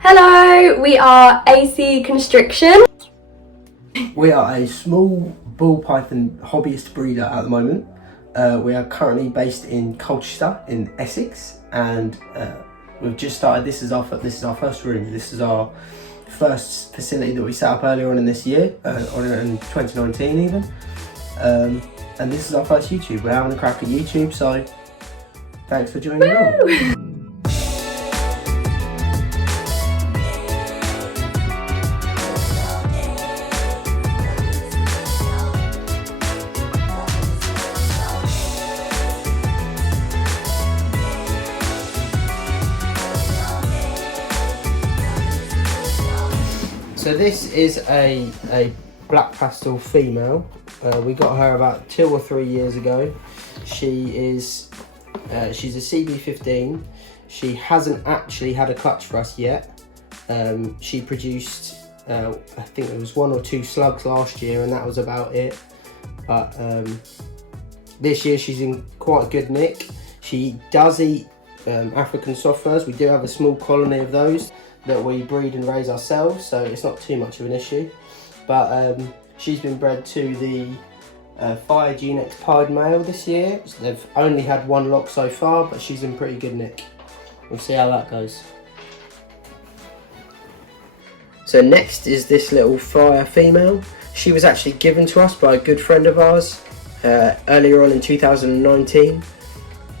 Hello, we are AC Constriction. We are a small ball python hobbyist breeder at the moment. We are currently based in Colchester in Essex, and we've just started. This is our first room. This is our first facility that we set up earlier on in this year, in 2019 even. And this is our first YouTube. We're having a crack at YouTube, so thanks for joining along. So this is a black pastel female. We got her about 2 or 3 years ago. she's a CB15. She hasn't actually had a clutch for us yet. She produced, I think it was 1 or 2 slugs last year, and that was about it. But this year she's in quite a good nick. She does eat African soft furs. We do have a small colony of those that we breed and raise ourselves, so it's not too much of an issue. But she's been bred to the Fire G-Nex pied male this year. They've only had 1 lock so far, but she's in pretty good nick. We'll see how that goes. So next is this little Fire female. She was actually given to us by a good friend of ours earlier on in 2019.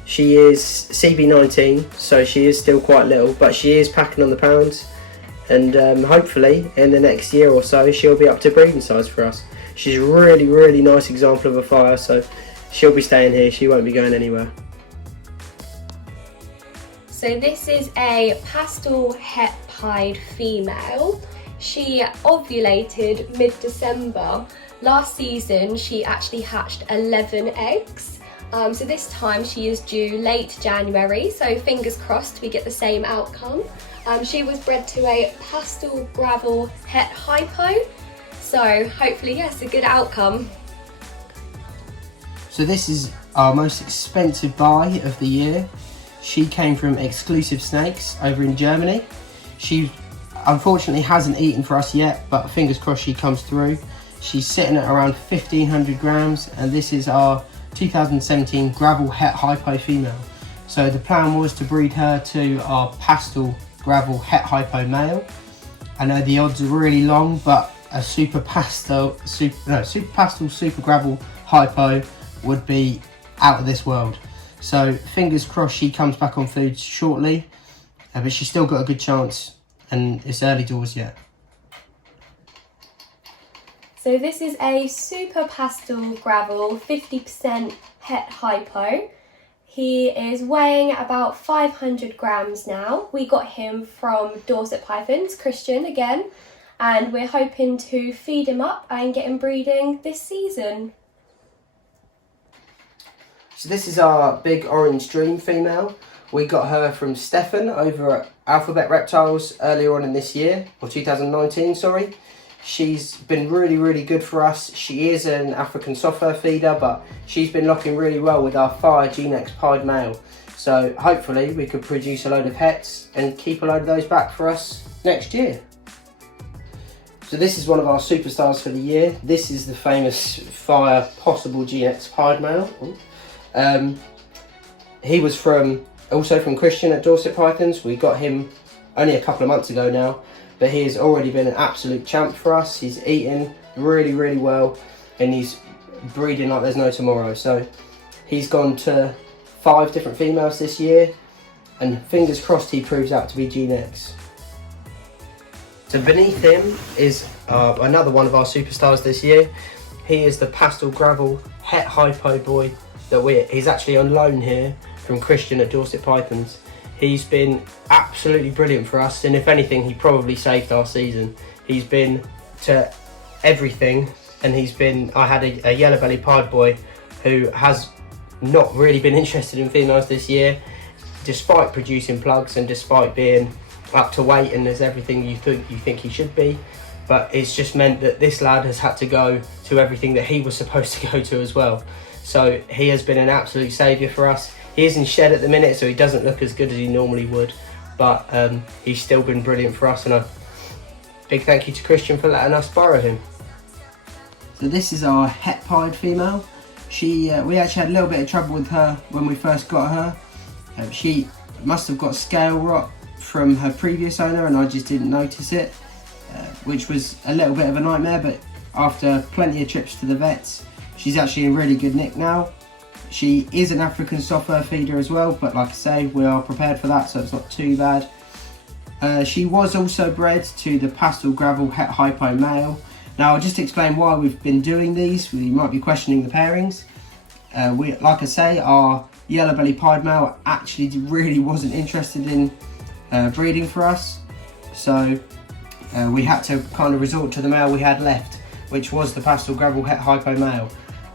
She is CB19, so she is still quite little, but she is packing on the pounds, and hopefully in the next year or so she'll be up to breeding size for us. She's a really nice example of a Fire, so she'll be staying here, she won't be going anywhere. So this is a pastel het pied female. She ovulated mid-December. Last season she actually hatched 11 eggs. So this time she is due late January, so fingers crossed we get the same outcome. She was bred to a pastel gravel het hypo, so hopefully yes, a good outcome. So this is our most expensive buy of the year. She came from Exclusive Snakes over in Germany. She unfortunately hasn't eaten for us yet, but fingers crossed she comes through. She's sitting at around 1,500 grams, and this is our 2017 gravel het hypo female. So the plan was to breed her to our pastel gravel het hypo male. I know the odds are really long, but a super pastel super gravel hypo would be out of this world. So fingers crossed she comes back on food shortly, but she's still got a good chance, and it's early doors yet. So this is a super pastel gravel 50% het hypo. He is weighing about 500 grams now. We got him from Dorset Pythons, Christian again, and we're hoping to feed him up and get him breeding this season. So this is our big orange dream female. We got her from Stefan over at Alphabet Reptiles earlier on in this year, or 2019, sorry. She's been really good for us. She is an African soft fur feeder, but she's been locking really well with our Fire G-Nex pied male. So hopefully we could produce a load of hets and keep a load of those back for us next year. So this is one of our superstars for the year. This is the famous Fire possible G-Nex pied male. He was also from Christian at Dorset Pythons. We got him only a couple of months ago now, but he has already been an absolute champ for us. He's eating really well, and he's breeding like there's no tomorrow. So he's gone to 5 different females this year, and fingers crossed he proves out to be G-Nex. So beneath him is another one of our superstars this year. He is the pastel gravel het hypo boy he's actually on loan here from Christian at Dorset Pythons. He's been absolutely brilliant for us, and if anything, he probably saved our season. He's been to everything, and I had a yellow belly pied boy who has not really been interested in females this year, despite producing plugs and despite being up to weight and there's everything you think he should be. But it's just meant that this lad has had to go to everything that he was supposed to go to as well. So he has been an absolute saviour for us. He is in shed at the minute, so he doesn't look as good as he normally would, but he's still been brilliant for us, and a big thank you to Christian for letting us borrow him. So this is our het pied female. We actually had a little bit of trouble with her when we first got her. She must have got scale rot from her previous owner, and I just didn't notice it, which was a little bit of a nightmare, but after plenty of trips to the vets, she's actually in really good nick now. She is an African soft fur feeder as well, but like I say, we are prepared for that, so it's not too bad. She was also bred to the pastel gravel het hypo male. Now I'll just explain why we've been doing these. You might be questioning the pairings. Like I say, our yellow belly pied male actually really wasn't interested in breeding for us, so we had to kind of resort to the male we had left, which was the pastel gravel het hypo male.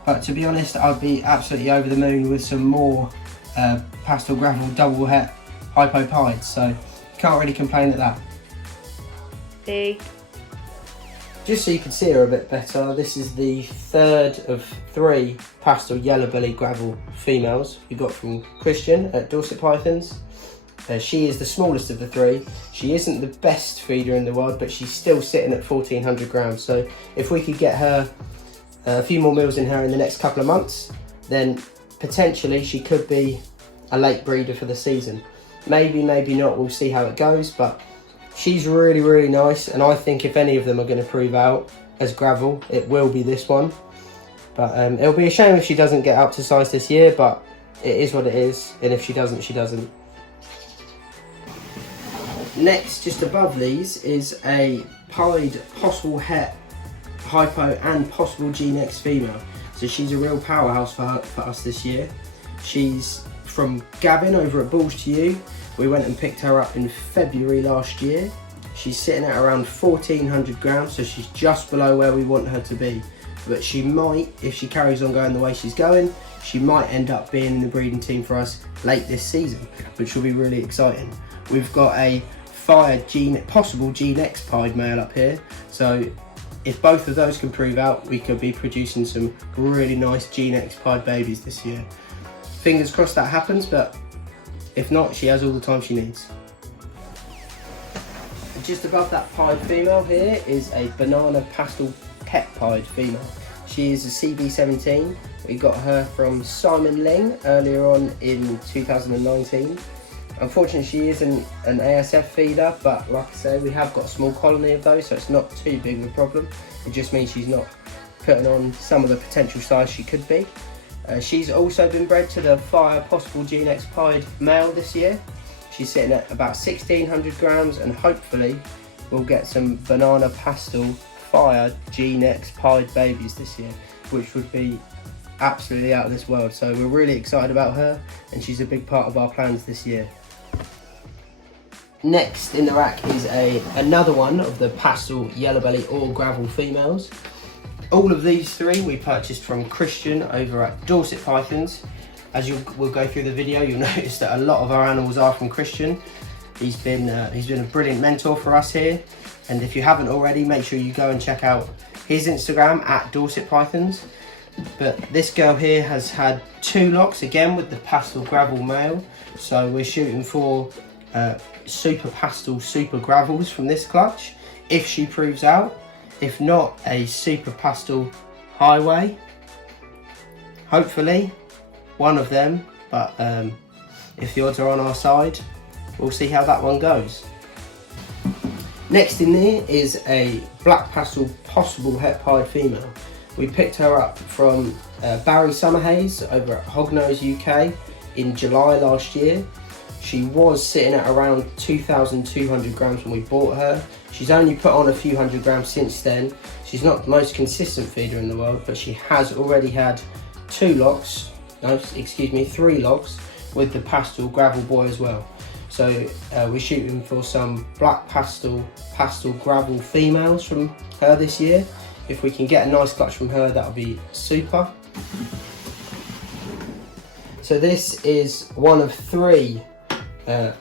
But to be honest, I'd be absolutely over the moon with some more pastel gravel double het hypo pieds, so can't really complain at that. Just so you can see her a bit better, this is the third of 3 pastel yellow belly gravel females we got from Christian at Dorset Pythons. She is the smallest of the 3. She isn't the best feeder in the world, but she's still sitting at 1400 grams. So if we could get her a few more meals in her in the next couple of months, then potentially she could be a late breeder for the season. Maybe, maybe not, we'll see how it goes, but she's really, really nice, and I think if any of them are going to prove out as gravel, it will be this one. But it'll be a shame if she doesn't get up to size this year, but it is what it is, and if she doesn't, she doesn't. Next, just above these, is a pied possible het hypo and possible G-Nex female. So she's a real powerhouse for us this year. She's from Gavin over at Balls to You. We went and picked her up in February last year. She's sitting at around 1400 grams, so she's just below where we want her to be. But she might, if she carries on going the way she's going, she might end up being in the breeding team for us late this season, which will be really exciting. We've got a possible G-Nex pied male up here, so if both of those can prove out, we could be producing some really nice G-Nex pied babies this year. Fingers crossed that happens, but if not, she has all the time she needs. Just above that pied female here is a banana pastel het pied female. She is a CB17. We got her from Simon Ling earlier on in 2019. Unfortunately, she isn't an ASF feeder, but like I say, we have got a small colony of those, so it's not too big of a problem. It just means she's not putting on some of the potential size she could be. She's also been bred to the Fire possible G-Nex pied male this year. She's sitting at about 1600 grams, and hopefully we'll get some banana pastel Fire G-Nex pied babies this year, which would be absolutely out of this world. So we're really excited about her, and she's a big part of our plans this year. Next in the rack is another one of the pastel yellow belly or gravel females. All of these 3 we purchased from Christian over at Dorset Pythons. As we'll go through the video, you'll notice that a lot of our animals are from Christian. He's been a brilliant mentor for us here, and if you haven't already, make sure you go and check out his Instagram at Dorset Pythons. But this girl here has had 2 locks again with the pastel gravel male, so we're shooting for super pastel super gravels from this clutch if she proves out. If not, a super pastel highway, hopefully one of them, but if the odds are on our side, we'll see how that one goes. Next in there is a black pastel possible het pied female. We picked her up from Barry Summerhays over at Hognose UK in July last year. She was sitting at around 2,200 grams when we bought her. She's only put on a few hundred grams since then. She's not the most consistent feeder in the world, but she has already had 3 locks with the pastel gravel boy as well. So we're shooting for some black pastel gravel females from her this year. If we can get a nice clutch from her, that'll be super. So this is one of 3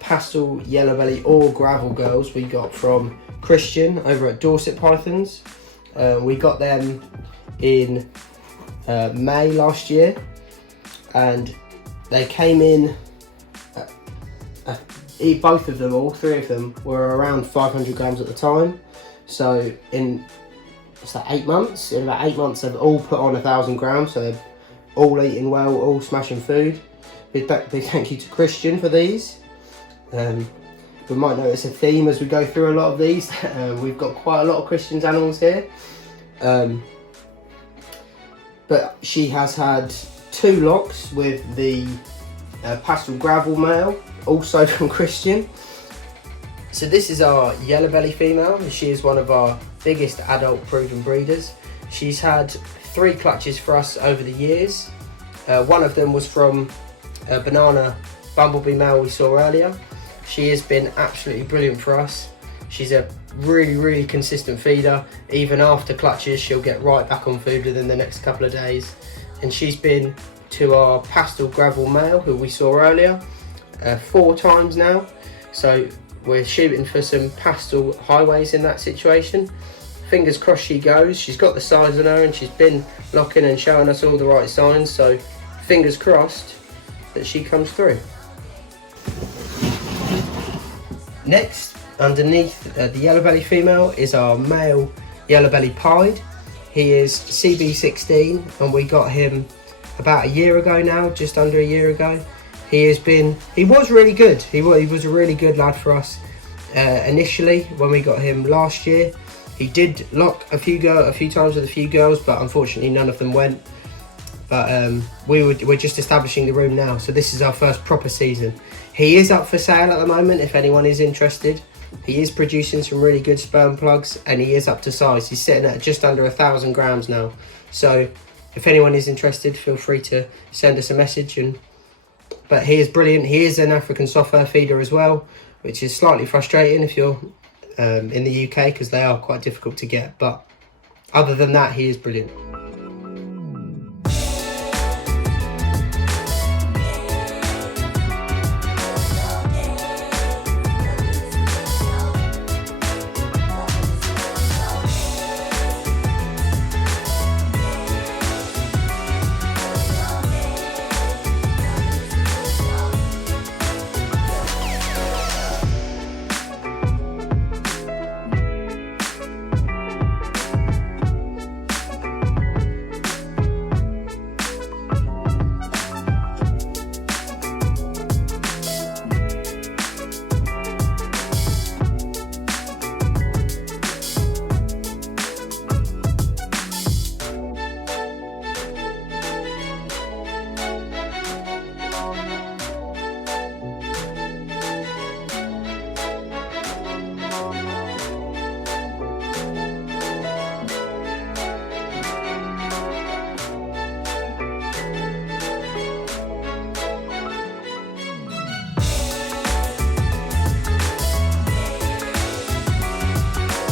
pastel yellow belly or gravel girls we got from Christian over at Dorset Pythons. We got them in May last year. and they came in, both of them, all three of them, were around 500 grams at the time. So in about 8 months, they've all put on 1,000 grams, so they're all eating well, all smashing food. Big thank you to Christian for these. We might notice a theme as we go through a lot of these. We've got quite a lot of Christian's animals here. But she has had 2 locks with the pastel gravel male, also from Christian. So this is our yellow belly female. She is one of our biggest adult proven breeders. She's had 3 clutches for us over the years. One of them was from a banana bumblebee male we saw earlier. She has been absolutely brilliant for us. She's a really consistent feeder. Even after clutches, she'll get right back on food within the next couple of days. And she's been to our pastel gravel male, who we saw earlier, 4 times now. So we're shooting for some pastel highways in that situation. Fingers crossed she goes. She's got the size on her and she's been locking and showing us all the right signs. So fingers crossed that she comes through. Next, underneath the yellow belly female is our male yellow belly pied. He is CB16 and we got him about a year ago now, just under a year ago. He was really good. He was a really good lad for us initially when we got him last year. He did lock a few times with a few girls, but unfortunately none of them went. But we're just establishing the room now, so this is our first proper season. He is up for sale at the moment if anyone is interested. He is producing some really good sperm plugs and he is up to size. He's sitting at just under 1,000 grams now. So if anyone is interested, feel free to send us a message. But he is brilliant. He is an African soft fur feeder as well, which is slightly frustrating if you're in the UK because they are quite difficult to get. But other than that, he is brilliant.